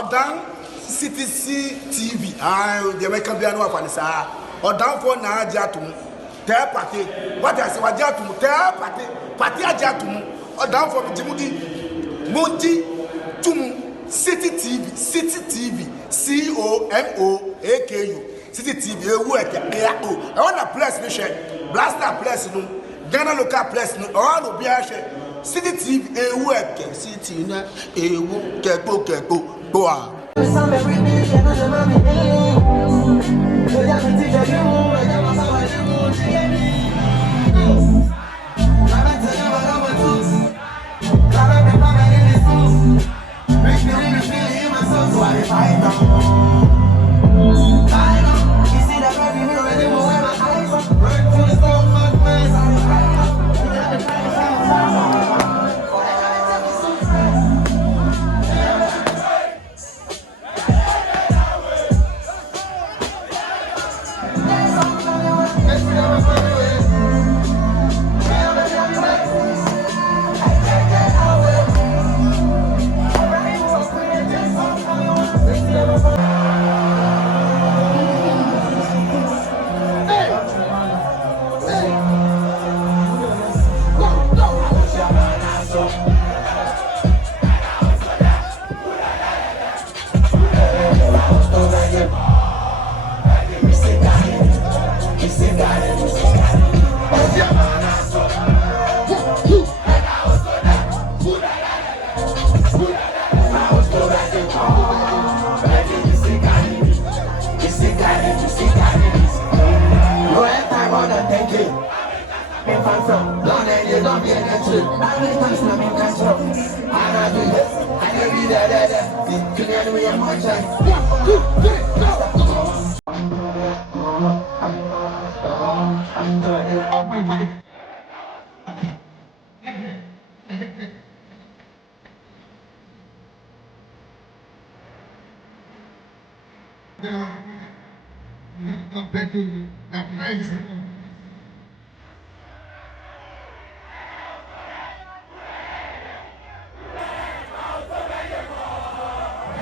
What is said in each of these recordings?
Odan CTC TV. The American Biano of Anissa. Odan for Najatum. Tell party. What I say, Wajatum. Tell party. Party Ajatum. Odan for Timudi. Moti Tum. City TV. City TV. COMOAKU. City TV. I want a place, Michelle. Blaster place, no. Ghana local place, no. All will be a share. City TV. City na. Keko. Boa.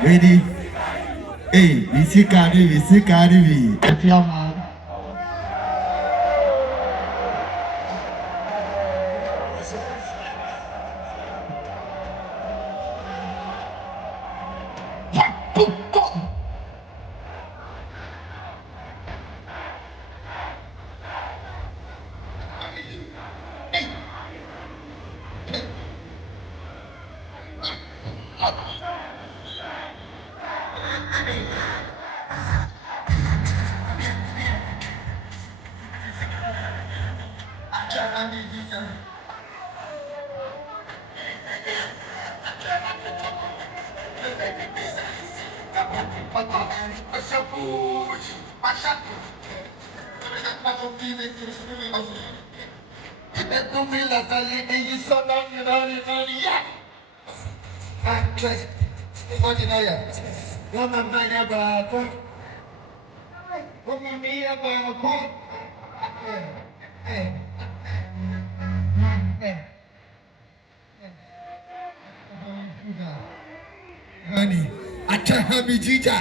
Ready? Hey, we see Cardi. Honey, I tell Hami Jija,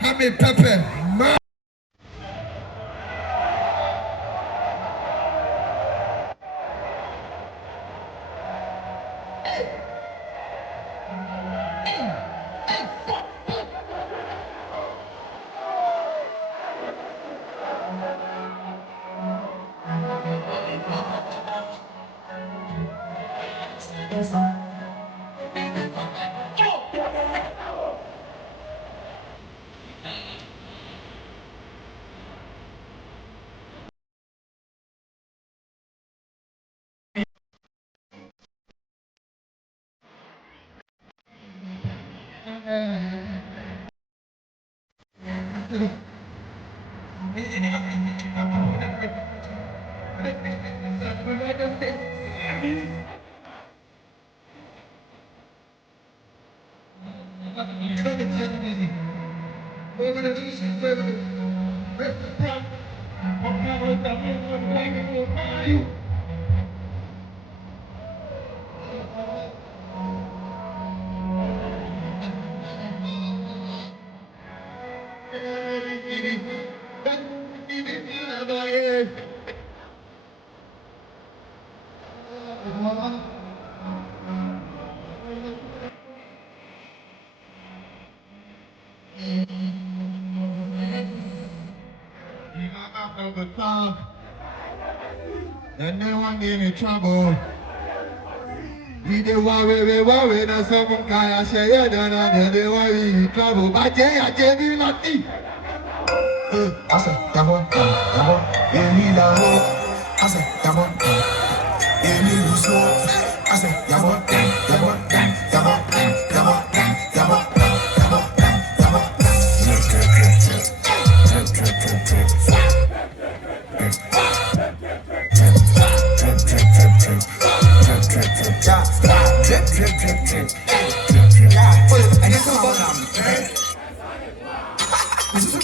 Hami Pepper, ma. the top. Then they want me in trouble. We dey worry, na some guy I say yeah, then they worry in trouble. But I be lucky. I said, yabo, yeah, me da ho. I said, yabo, yeah, me who slow. I said, yabo, yabo.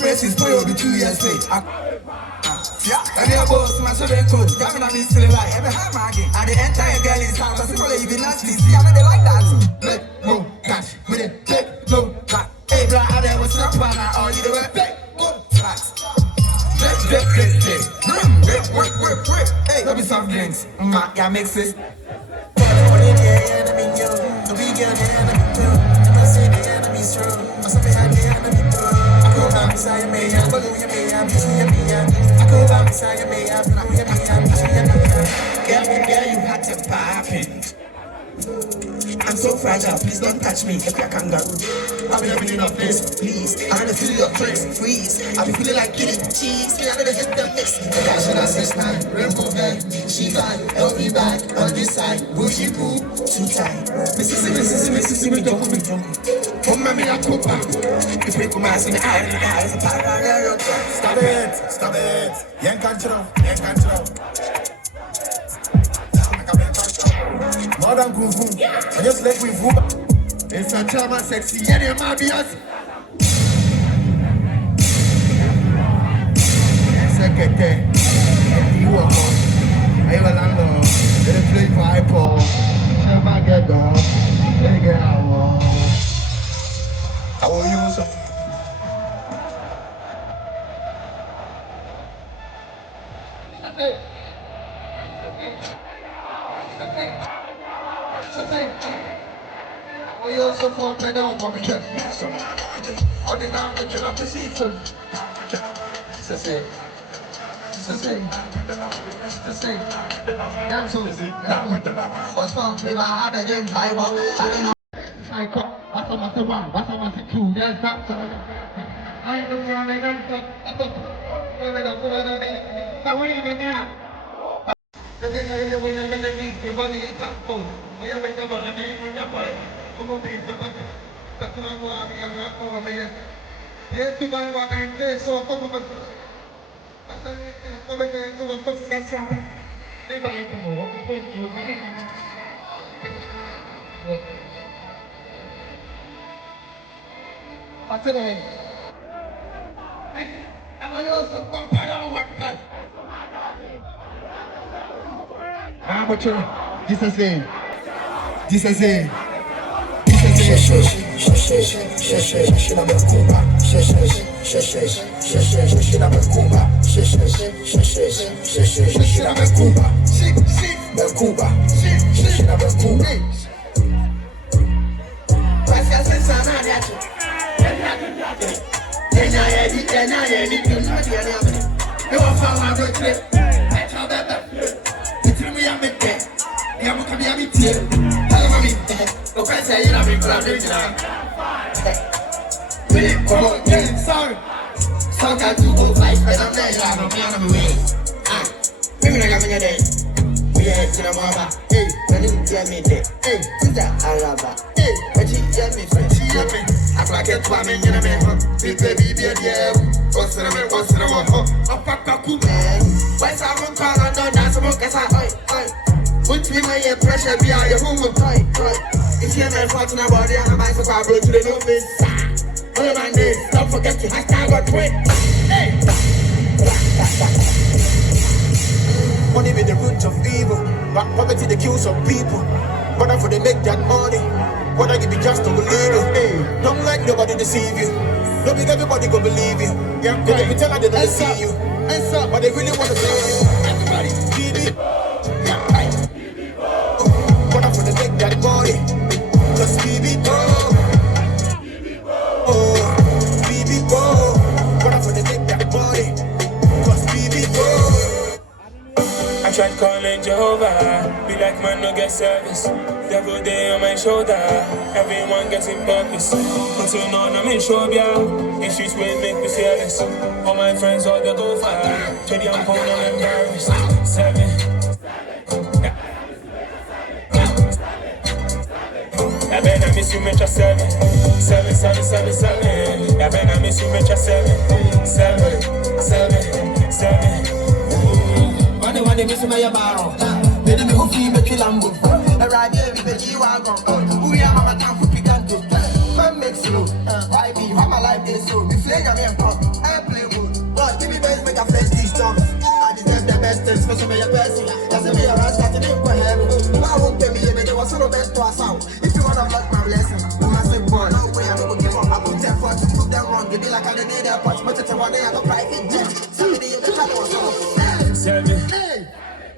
This will be 2 years late. Yeah, every boss, my children coach. Got me on this silly like every time again. And the entire girl is house. I see what you be nasty. See, I know they like that. Let go, cash, with it, take low, back. Hey, blah, I there was not one. All you do is take go, flash. Drip. Wait. Hey, don't be soft drinks. Yeah, mix this. Girl, you had to pop it. I'm so fragile, please don't touch me if I can't go. I'll be having enough this, please. I wanna feel your tricks, freeze. I'll be feeling like kitty cheese. I gotta hit the mix. Cash on us this time, rainbow bag. She fine, help me back on this side. Bushy poo, too tight. Mississippi, don't me. Oh, mommy, I come back. If we come out in the eyes, Stop it. Yank control. More than Kung Fu. I just let me move. It's a charmer sexy. Yeah, they might be us. Secretary. You are on. I will land. They play for iPod. Never get done. They get out. I will use it. We also want to know what we can do. On the down the job to see food. It's the same. What's wrong with my heart again? I call. What's the one? What's the two? There's that. I don't know. Jesus name. Sorry. Sometimes you go fight, but I'm not allowed to be on the way. Maybe I got me there. We are to the mama. Hey, when you tell me that. Hey, who's that Araba? Hey, when she tell me, I like it to me in a man. Big baby, yeah. What's the name? A papa man. Why someone call on the dance? Put me my pressure behind your home. If you're not fighting about it, I'm about to go to the new place. All of my names, don't forget to hashtag or tweet. Hey! Money be the root of evil, but poverty the kills of people. But for they make that money, what I give you just to believe it. Hey, don't let nobody deceive you. Don't think everybody gonna believe you. Yeah, they pretend like they don't see you. But they really wanna see you. Everybody, BB. Yeah, right. But for they make that money, just BB. BB, whoa. What if they take that body? Cause BB, whoa. sober. Be like man, no get service. Devil day on my shoulder. Everyone getting purpose. Until now, I'm in show, yeah. These streets will make me fearless. All my friends, all they go far. 20 I'm cold, I'm embarrassed. 7. I bet I miss you, Metro 7. 7, 7, 7, 7. I bet I miss you, Metro 7. 7, 7, 7. One day, miss my barrel. They didn't hope you make a lambo. A ride with the G-Wagon. We are my town for Picanto. Man makes you. Why me? Why my life is so? We flame your man pop. I play wood. But give me best, make a fresh these songs. I deserve the best, especially my person. That's a real rush, that's a new for heaven. I won't pay me, and there was no best to us out. If you want to block my blessing, you must say, boy, no way, I'm going to give up. I put 10 for to prove them wrong. They be like I didn't need their parts, but it's a one day I have a private jet. Somebody, you're the shadow or something. 7.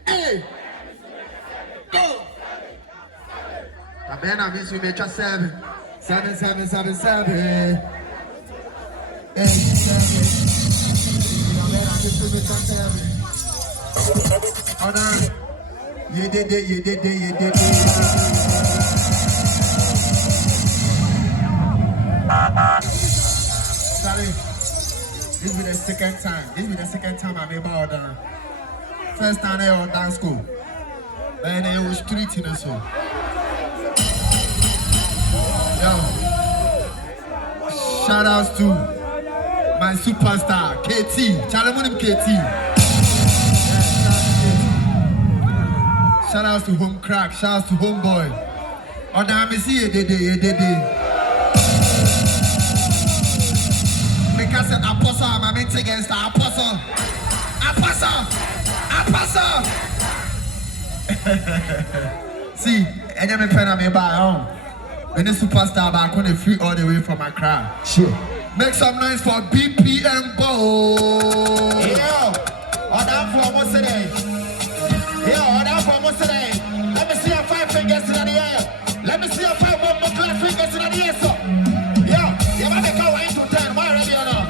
Hey, go! I miss you, make 7. 7, 7, 7, 7. 8, 7. I miss you, make 7. Oh no, you did it. Sorry, this be the second time I'm about done. First time I was dance school. Then I was street in the soul. Yo. Shout outs to my superstar, KT. Chalamunim KT. Shout outs to Home Crack. Shout outs to Homeboy. Oh, now I see you did. Because an apostle, I'm meant against the apostle. See, and you pen me by home. When the superstar back on the free all the way from my crowd. Sure. Make some noise for BPM Bo. Yeah. Order for almost today. Let me see your 5 fingers in the air. Let me see your 5 more fingers in the air, so. Yeah, you might make a 1 to 10. Why ready or not?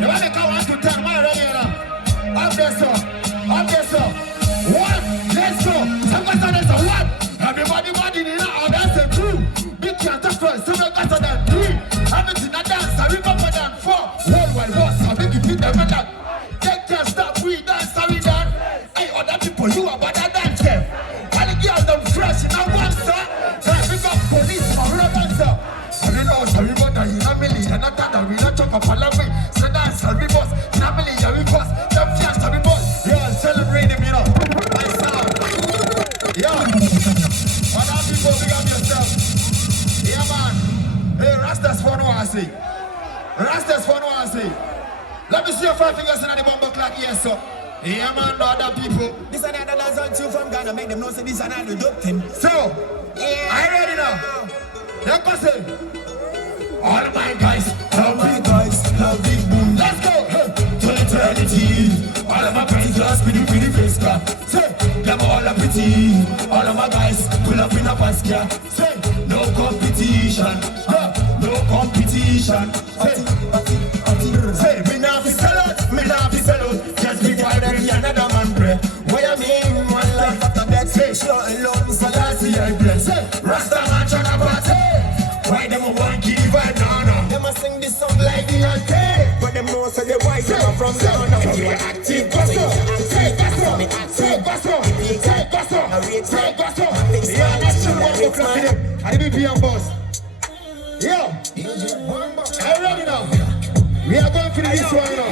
You might make a 1 to 10. Why ready or not? Up there, sir. 1, let's go. Somebody say 1. Everybody body in our dance and 2. Big can't first, so we got than 3. Everything I dance, I remember than 4. Worldwide boss, I think you fit them and that. They can't stop, we dance, we dance. Hey, other people, you are better than them. And the girls, them fresh in a one, sir. We got police for rubber, sir. And we know, so we got a million, and that we not chop up a lot. So that's how we boss. In a million, we boss. Them can't stop, we boss. Yeah, celebrate them, you know. Yeah, other people, big up yourself. Yeah, man. Hey, Rastas for no one say. Let me see your 5 fingers in the bumper clock, yes, sir. Yeah, man, other people. This and another dance on 2 from Ghana, make them know say this and another dope thing. So, yeah. Are you ready now? Yeah, cousin. All my guys, love big boom. Let's go. Hey, to eternity. All of my guys just pretty face car. Say, them all are pretty. All of my guys pull up in a basket. Say, no competition. No competition. Say, me not be sellout. Just be quiet and another man pray. What I mean, one life after that. Say, sure alone is a last year I bless. Say, Rasta man tryna party. Why them a one key vibe? No. Them a sing this song like the auntie. But them know say they white, them are from Ghana. We are active, gosso. Yeah, that's true. I the BPM boss. Yo, are you ready now? We are going for this one now.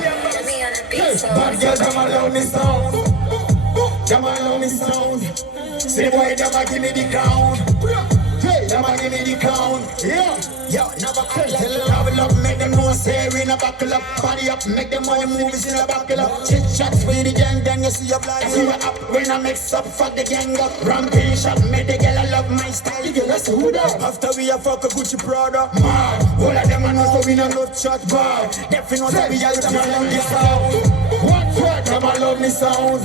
Bad girls, them alone me sound. Them alone me sound. See the boy, them a give me the crown. Hey, them a give me the crown. Yeah. Yo, never quit. Travel up, make them know say we in a buckle up. Body up, make them money movies in a buckle up. Chit chats with the gang, then you see your blood. See you up when I mix up, fuck the gang up. Rampage shot, make the girl I love my style. The girl I say who that? After we a fuck a Gucci Prada. Mad, all of them I know so we no love chat bad. Definitely know we are the man this sound. One word, them I love me sound.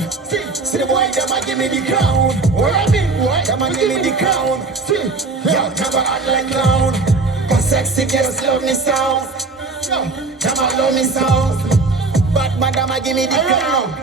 See the boy, them I give me the crown. What I mean, boy, them I give me the crown. See, yo, never act like clown. Cause sexy girls love me sound. Them I love me sound. But madam I give me the crown.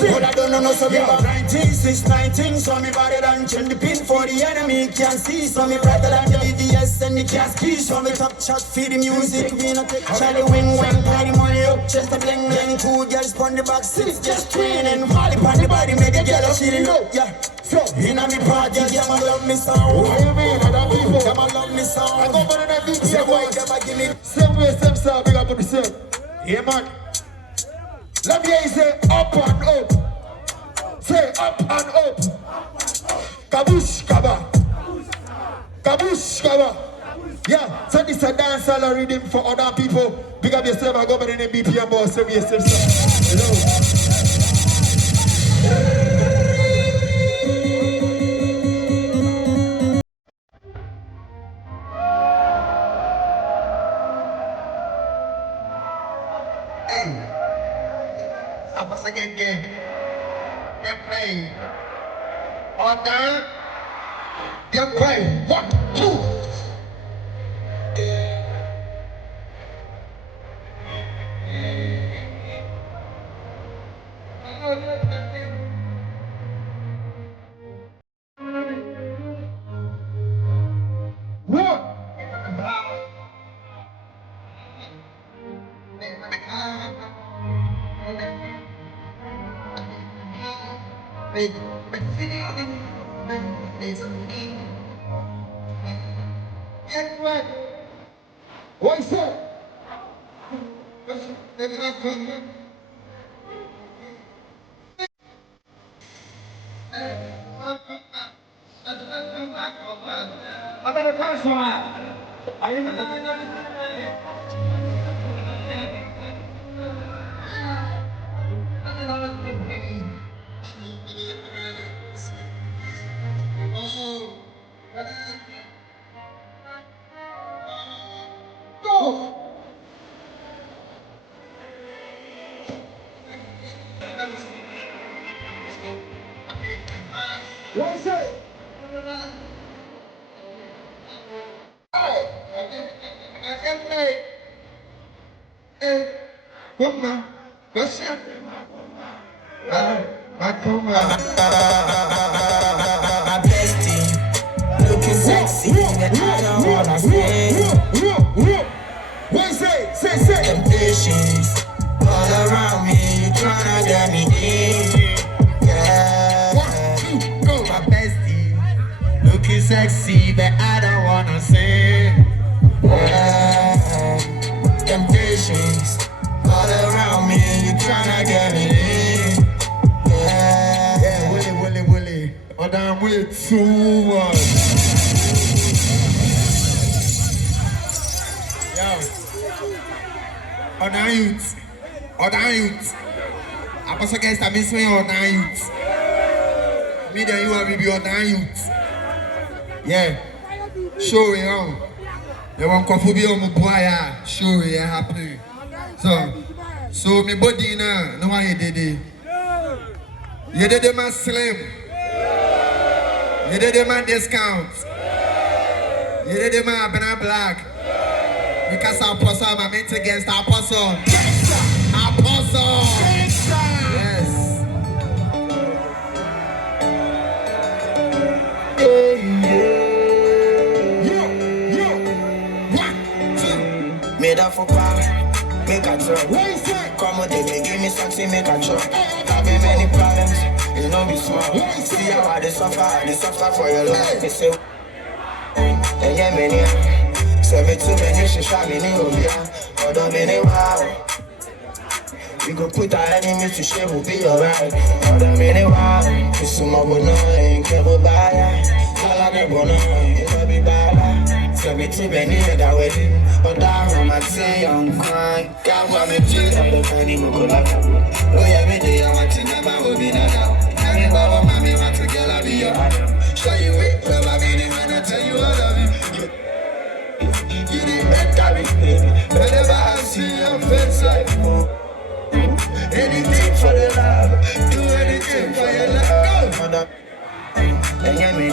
But I don't know so about 19, so me better than change the pin for the enemy can see. So me brighter than the VVS and the gas keys. So me top shot feed the music. We not take Charlie wing, tie the money up, chest a bling bling. Two girls on the back, six just twin and volley on the body, make the girl feel low. Yeah, so in a me party, them a love me sound. What you mean, other people, them a love me sound. I go for the next video, boy, them a give me same way, same style, big up to the same. Yeah, man. Let me hear you say up and up. Say up and up. Kabush, kaba. Kabush, kaba. Yeah, so this is a dance hall rhythm for other people. Big up yourself, I go by the name BPM boss. Say me yourself, sir. Hello. I was again game. They're playing. Order. They're playing. 1, 2. What's that? I'm gonna pass one. What's that? What's that? My bestie, looking sexy, that I don't wanna say. What you say? Temptations all around me, you tryna get me in. Yeah. 1, 2, go. My bestie, looking sexy, but I don't wanna say. Yeah. Temptations all around me, you tryna get me in. Yeah, Willy. Oh, damn, way too much. Yo. Other youth. I pass against a miss me other youth. Me then you want me be other youth. Yeah. Show it on. You want Kofi be on my boy, show it happy. So me body now, no one you did it. You did it man slim. You did it man discount. You did it man banana black. Because apostle, I'm meant against apostle. Apostle. Yes. Yo. 1, 2. Made up for power. Make a drop. Come on, they give me something, make a drop. Having many problems, you know me smart. See how they suffer for your life. They say, and yeah, many. Say me too many, she shot me in Obia. Other many wow. We go put our enemies to shame, we'll be alright. Other many wow. It's some more no, ain't cable buyer. Call on the bono, it'll be bad. Say me too many, that way. But I'm a say I'm crying. Can't want me to, I'm the funny Mukola. Oh, yeah, me day, I want to never will be now. I mean, Baba, mommy, want to get out of your heart. Show you it, love, I mean, when I tell you I love you. You didn't make me, baby. Whenever I see your face, I move. Anything for the love, do anything for your love. And yeah, me,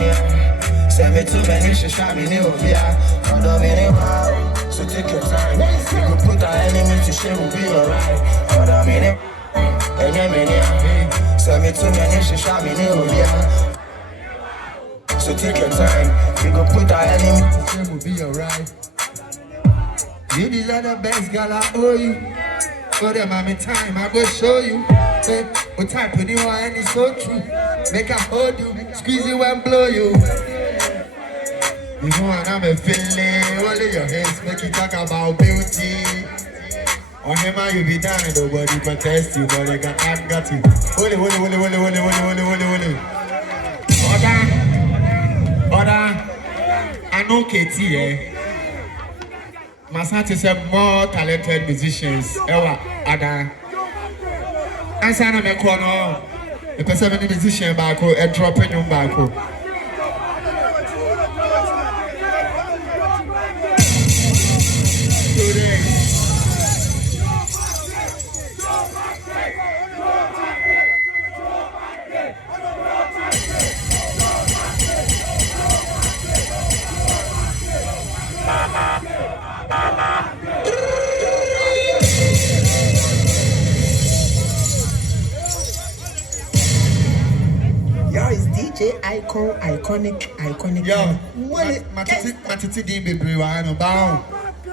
send me too many, she shot me new, yeah. Other many, wow. So take your time. We could put our enemies to shame, we'll be alright. Other many, and yeah, me, So me to me and she shot me yeah. So take your time. We go put our enemy to shame, will be alright. You deserve the best, girl, I owe you. For them, I'm in time, I go show you. Say, what type of new and it's so true. Make I hold you, squeeze you and blow you. You know and I'm a feeling, only your hands make you talk about beauty. On him, you be down, nobody protest you, but they got you. Holy. Order, I know KT, eh? Masati said more talented musicians. Ewa, Ada. Answer na me kono. The person many musician back a drop in your back. Yo, it's DJ iconic. Yo, matiti di baby wa no bound.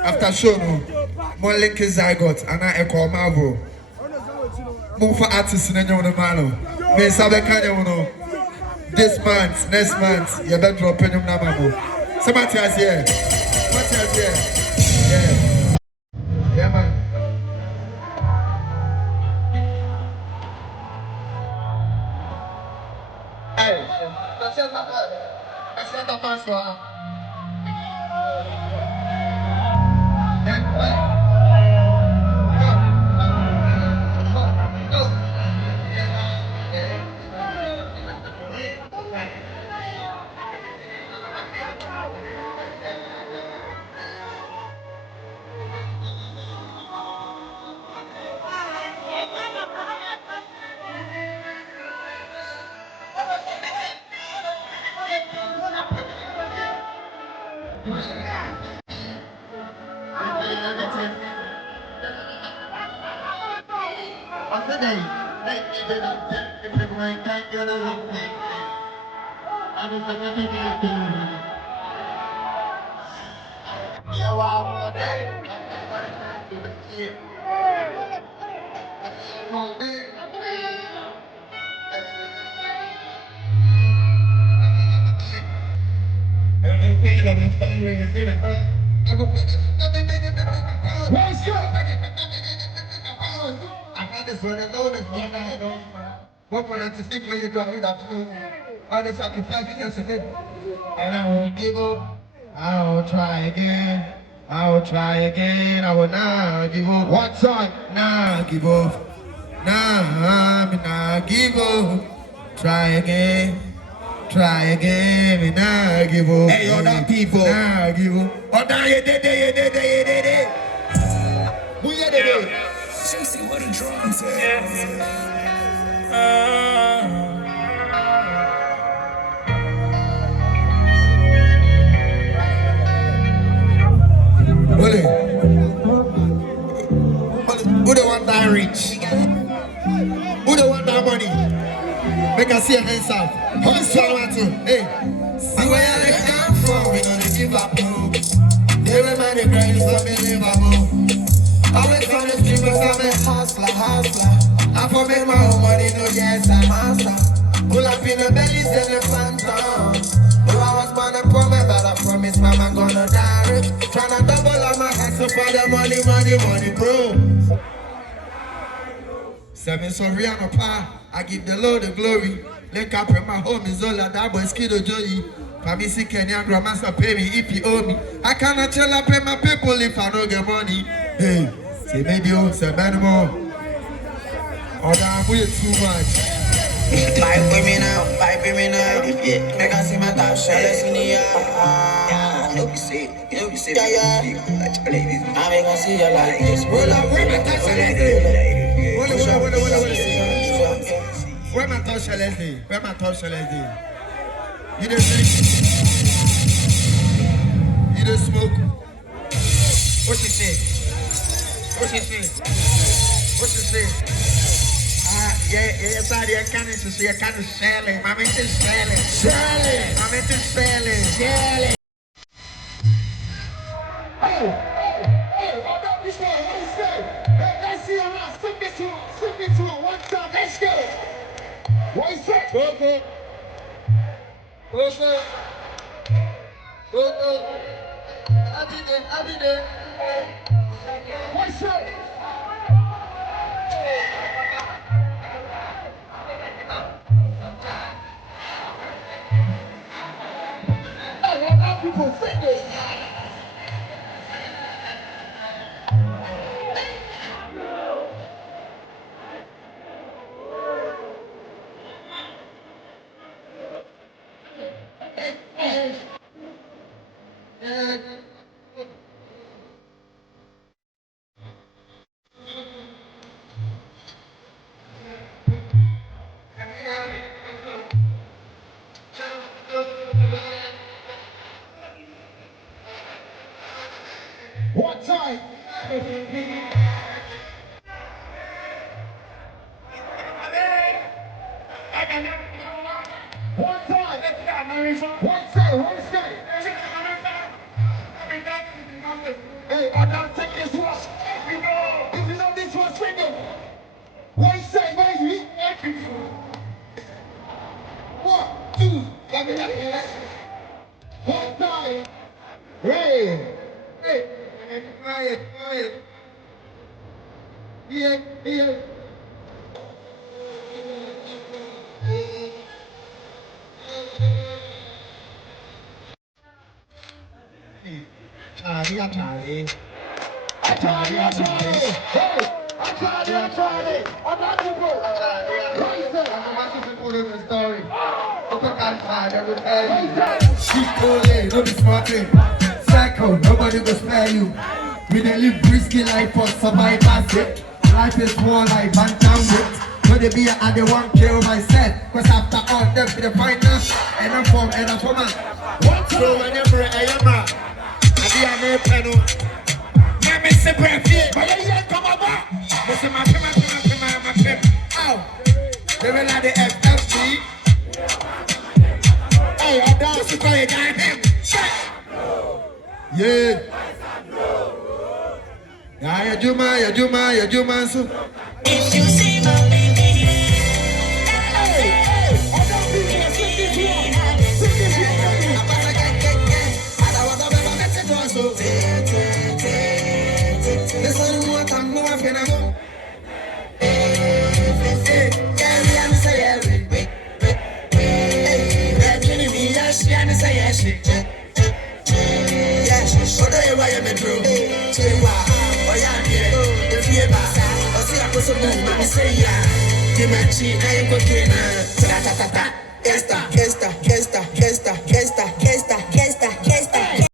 After show no, more link zygote and I echo marvel. Move for artists in your mano. Me sabe kanya no. This month, next month, you better drop in your number. Somebody has here. Yeah, man. Hey, that's the first one. What for to stick when you drive that food? All the sacrifices and I won't give up. I will try again. I will not give up. One time, nah give up. Nah, me nah give up. Try again, me nah give up. Hey, other people, nah give up. Other you did. Who you did? See what a drum said. Who the one that rich? Who the one that money? Make us see your hands up. Hands up, hey. See where I come from, we don't give up. They remind the grind is unbelievable. I went from the street, but I'm a hustler. I for make my own money, no yes, I'm master. Pull up in the bellies and the phantoms. Though I was born a poor man, but I promise mama gonna die rich. Tryna double on my hustle for the money, bro. Seven sorry, I'm a pa. I give the Lord the glory. Link up in my home is all that boy Skido Joey. Famisi Kenya grandmaster pay me if you owe me. I cannot tell up pay my people if I don't get money. Hey, say medio, say more. Oh, damn, way too much. Buy with me now, if you make us see my top shot, let's see the you know we say, yeah. I make us see your life, just roll up, where my touch shall let's Where my touch shall let's You don't drink, you don't smoke. What you say? Sabe, eu quero Shelley, mas vem ter Shelley. Mas vem ter Shelley. Hey, I got this one, let's go. Hey, let's see how I sing this one, one time, let's go. What is that? Go. I'll be there. What's up? Hey, how people think this? One time. One time. One say. Hey, I gotta take this one. If you know this one, swing it. One say, baby. 1, 2, one time. Hey. Yeah. Charlie. Hey, I tried it. I'm not too good. Right, sir. I'm not too good in the story. She's cool, no be smarting. Psycho, nobody will spare you. We dey live risky life for survivors. Life is more like bantam with. When they be I they want kill myself. Cause after all them be the final. And I'm from man. One throw whenever I am. I be a no panel. Yeah, me say perfect. But yeah, come about. But say my pim. Ow. They will like the FFP. Hey, I dance to call you guy him. Yeah. Yeah, you Juma, so. If you see my baby, Listen what I'm more finna esta.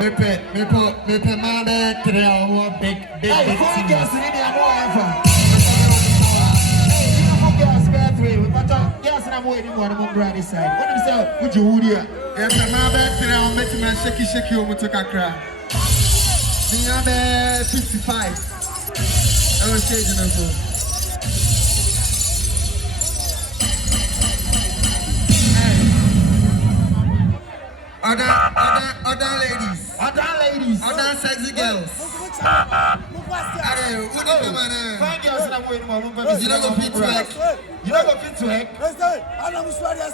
Me put my bed today on big Hey, four things. girls in India, no ever. Hey, beautiful girls, spare three. But girls in Amo anymore, I'm on Granny side. What do you say? Would you would you? Yes, my bed today on making me shaky you to cry. Me bed 55. I was changing them so. Other ladies. Other sexy girls. Fine girls in Amo anymore. You don't go fit to work. You don't go fit to work.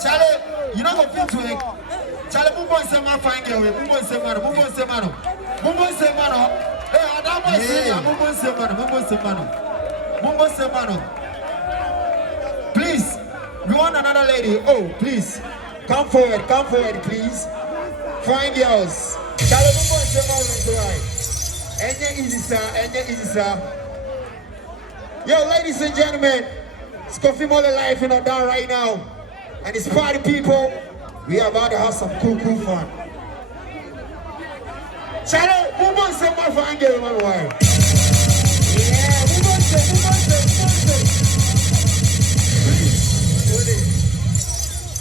Charlie, you don't go fit to work. Charlie, Bumbo is a man fine girl. Bumbo is a man. Bumbo is a man. Bumbo is a man. Hey, Adam was saying, Bumbo is a man. Bumbo is a man. Bumbo is a man. Please, we want another lady. Oh, please, come forward, please. Fine girls. Charlie, Bumbo is a man. Right. Easy, sir. Yo, ladies and gentlemen, it's Kofi life in down right now. And it's party people. We are about to have some cool fun. Charlie, who wants some more fun game, my wife? Yeah, who wants it?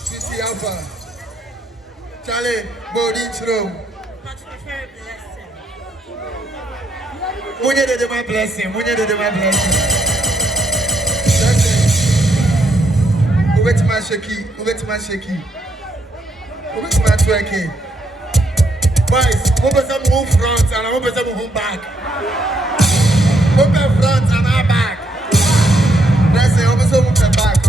City Alpha. Charlie, body through. When you did my blessing. Who bet my shaky? Who bet my twerking? Boys, who bet some move front and who bet some move back? Who bet front and our back? That's it, who bet some move back,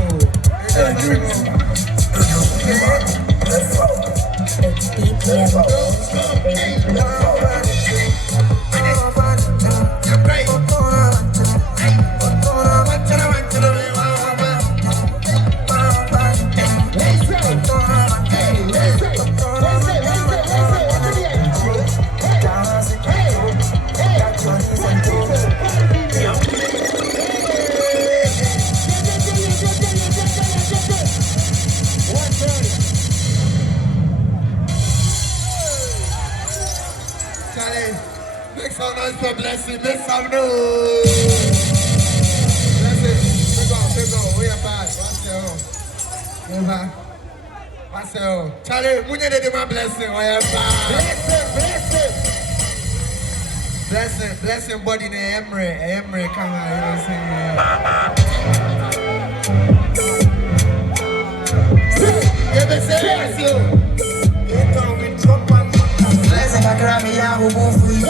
Make some noise for blessing. Make some noise. Blessing. Go. We are back. What's your Charlie, we need to do my blessing. We are back. Blessing body in Emery. Come on, you know what I'm saying? Yeah, they say yes, Blessing, I grab me, I will go free.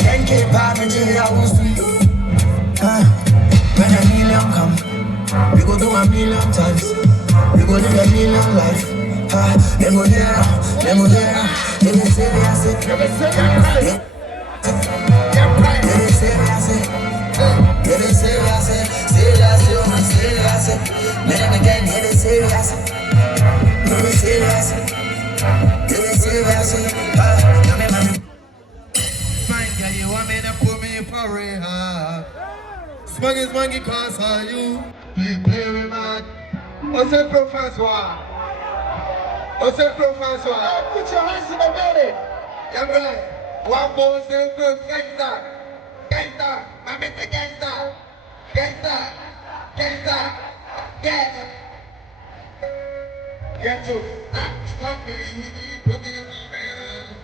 10K package, I will sweet. When a million come, we go do a million times. We go live a million life. They go there. They will say me, I say. They will say me, I say. Then again, they say me, I say. fine girl, you want me to put me for rehab. Smuggy cause are you. Play with man. What's a professor? Put your hands in the building. Yeah, right. One more still good. Gangsta. My Mr. Gangsta. Get to.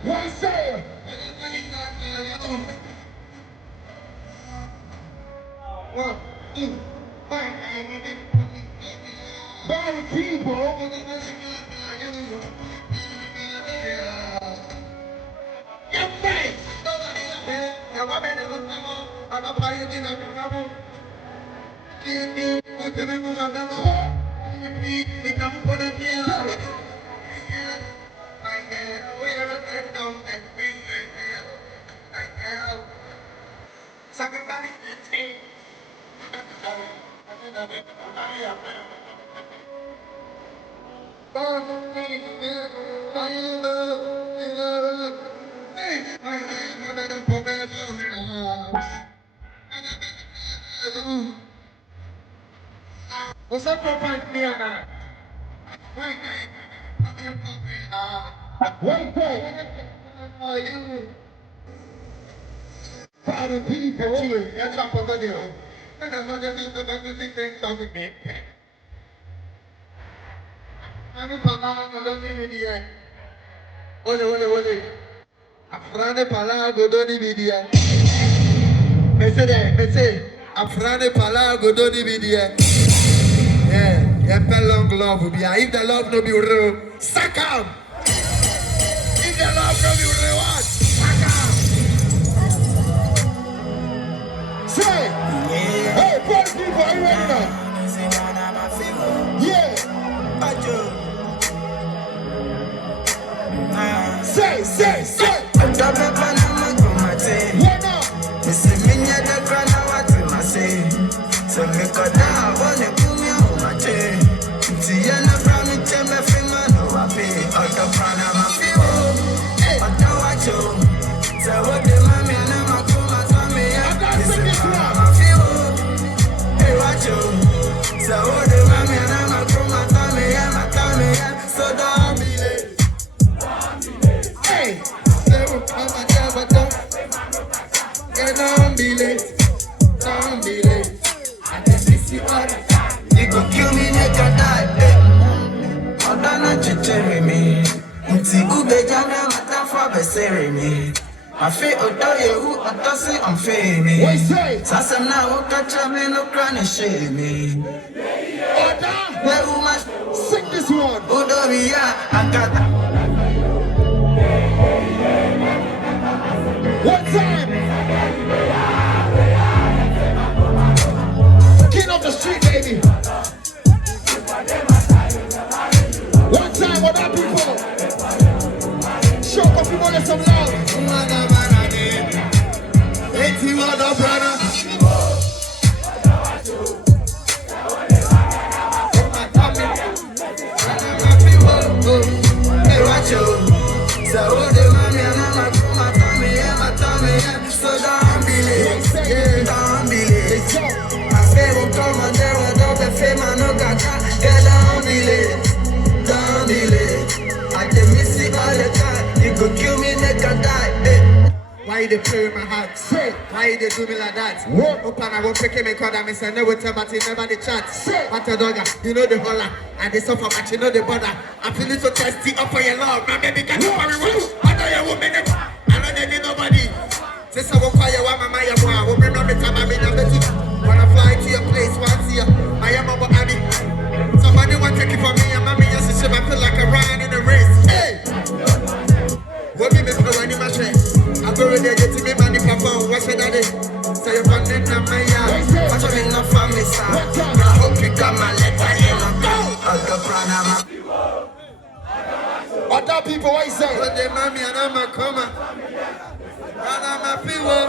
One say. One, two, bad people. Your face. What's up, Papa? Wait there. Oh, you. Father, people, that's up on the deal. And I'm not going to do things on me. I'm not going to do it. Ole. Afrane pala godoni bidia. Mese. Afrane pala godoni bidia. Yeah, long love will be. If the love no be real, sack up. If the love no be real, what? Sack up. Say, hey, poor people, are you ready now? Yeah. Say. What now? Don't be late. I just miss you all the time. You gon' kill me, nigga, die. Odana chichiri me. Nti ube jana mata for besiri me. I feel odoye who otasi on me. What say? Sasem na wokacha me no crane shame me. Oda, where who must sing this one? Odoria, akata. What time? King of the street, baby. One time, what up, people? Show up, people, let some love. Kill me, nigga, die. Why they play with my heart? Say, why they do me like that? What? Open, I won't pick him and call them and say, never tell, but he never the chat. Say, what a dogger, you know the holler, and they suffer, but you know the bother. I'm feeling so thirsty up for your love. My baby got up and rush. I know you won't be there. I know they need nobody. Since I won't call you, I'm a Maya boy. I won't bring up the time, I'm in a bit. Wanna fly to your place once here. I am a body. Somebody want to take it from me, and mommy just to I feel like a ryan in the race. Hey! What be me for the one machine? I go in there, get to me money, papa. What's it that is? Say you're funding the mayor. What's your name? Not family, sir. I hope you got my letter in a go. Other people, what you say? What they mommy and I'm a comma. And I'm a people.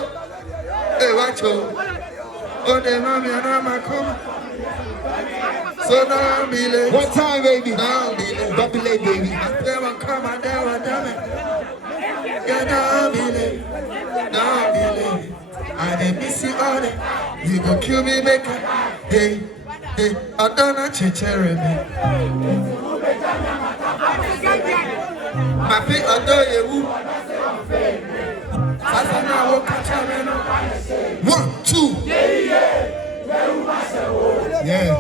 Hey, watch you. Oh, they mommy and I'm a comma. So don't be late. One time, baby. Don't be late. Don't be late, baby. They will come and they will damn it. Don't be late. I didn't miss you all day. You gon' kill me, make it. Hey, I don't know chichiri me. My feet adore you. Sasa na wokacha me no. 1, 2. Yeah.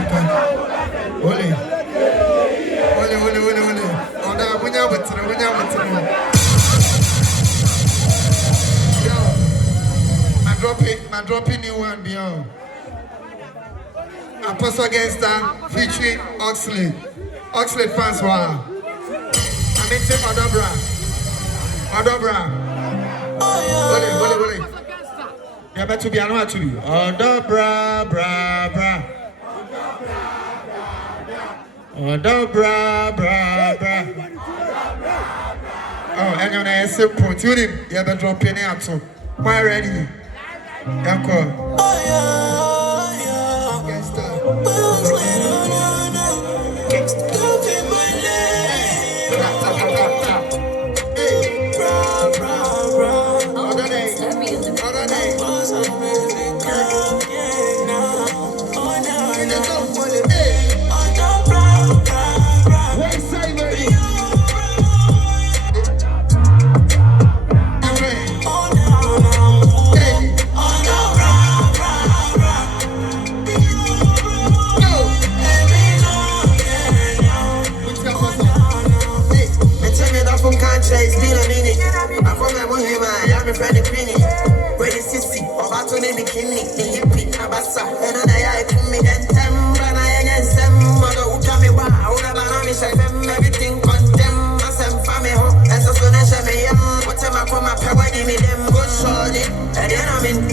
Okay. Ole. Oda munya butina. I'm dropping new one beyond. Apostle Gangster featuring Oxley fans, wow. I'm into Adobra. Ole. You better be another to you. Adobra, bra. Adobra, bra. Oh, and you're a simple tune him. You better drop in here too. Why ready? Encore.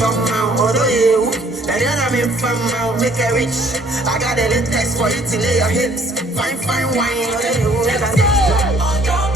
from now, although you. And then I'm in from now, make a rich. I got a little text for you to lay your hips. Fine wine, although you.